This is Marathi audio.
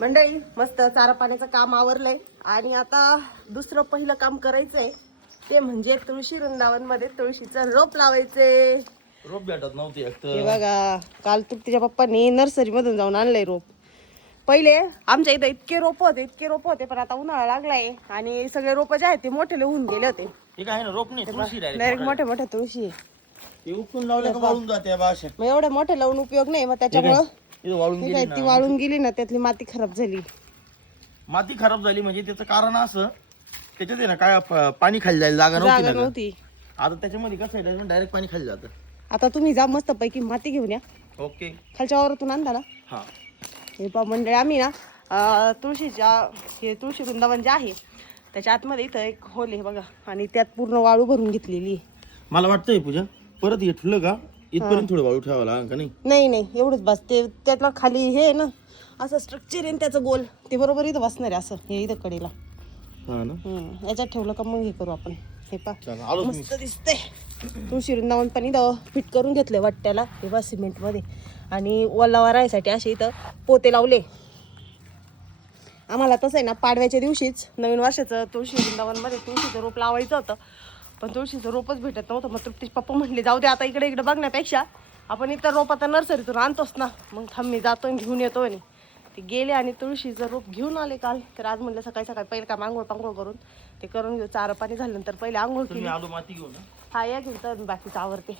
मंडळी मस्त चारा पाण्याचं काम आवरलंय आणि आता दुसरं पहिलं काम करायचंय ते म्हणजे तुळशी वृंदावन मध्ये तुळशीचं रोप लावायचे. रोप भेटत नव्हते हे बघा काल तिच्या पप्पांनी नर्सरी मधून जाऊन आणलंय रोप. पहिले आमच्या इथं इतके रोप होते पण आता उन्हाळा लागलाय आणि सगळे रोप जे आहेत ते मोठे होऊन गेले होते. हे काय ना रोप नाही तुळशी डायरेक्ट मोठे तुळशी आहे. ते उपटून लावले का वाळून जाते बाशा. मग एवढे मोठे लावून उपयोग नाही. मग त्याच्यामुळं हे वाळून गेली ती वाळून गेली ना त्यातली माती खराब झाली. माती खराब झाली म्हणजे त्याचं कारण असं त्याच्यात आहे ना काय पाणी खाली जायला जागा नव्हती. आता त्याच्यामध्ये कसं आहे डायरेक्ट पाणी खाली जातं. आता तुम्ही जा मस्त पैकी माती घेऊन या. ओके खालच्या वावरातून आणता ना. हा हे पा मंडळी आम्ही ना तुळशी वृंदावन जे आहे त्याच्या आतमध्ये इथं एक होल आहे बघा आणि त्यात पूर्ण वाळू भरून घेतलेली आहे. मला वाटतंय पूजा परत हे ठुलं का इथपर्यंत थोडं वाळू ठेवावं लागेल का नाही? नाही एवढंच बस. ते त्यातलं खाली हे आहे ना असं स्ट्रक्चर आहे त्याचं गोल ते बरोबर इथं बसणार आहे असं हे इथं कडेला. हा ना याच्यात ठेवलं का मग हे करू आपण. हे पा आलो मस्त दिसते. तुळशी वृंदावन पण इथं फिट करून घेतले वाट्याला हे बा सिमेंट मध्ये आणि ओलावा राहायसाठी असे इथं पोते लावले. आम्हाला तसं आहे ना पाडव्याच्या दिवशीच नवीन वर्षाचं तुळशी वृंदावन मध्ये तुळशीचं रोप लावायचं होतं पण तुळशीचं रोपच भेटत नव्हतं. मग तृप्तीचे पप्पा म्हणले जाऊ दे आता इकडे बघण्यापेक्षा आपण इतर रोप आता नर्सरीतून आणतोच ना. मग थांब मी जातो घेऊन येतो आणि ते गेले आणि तुळशीचं रोप घेऊन आले काल. तर आज म्हणलं सकाळी पहिले काम आंघोळ करून ते करून घेऊ. चारा पाणी झाल्यानंतर पहिले आंघोळ केली. आलो माती घेऊन हा या घेऊन तर बाकीचं आवरते.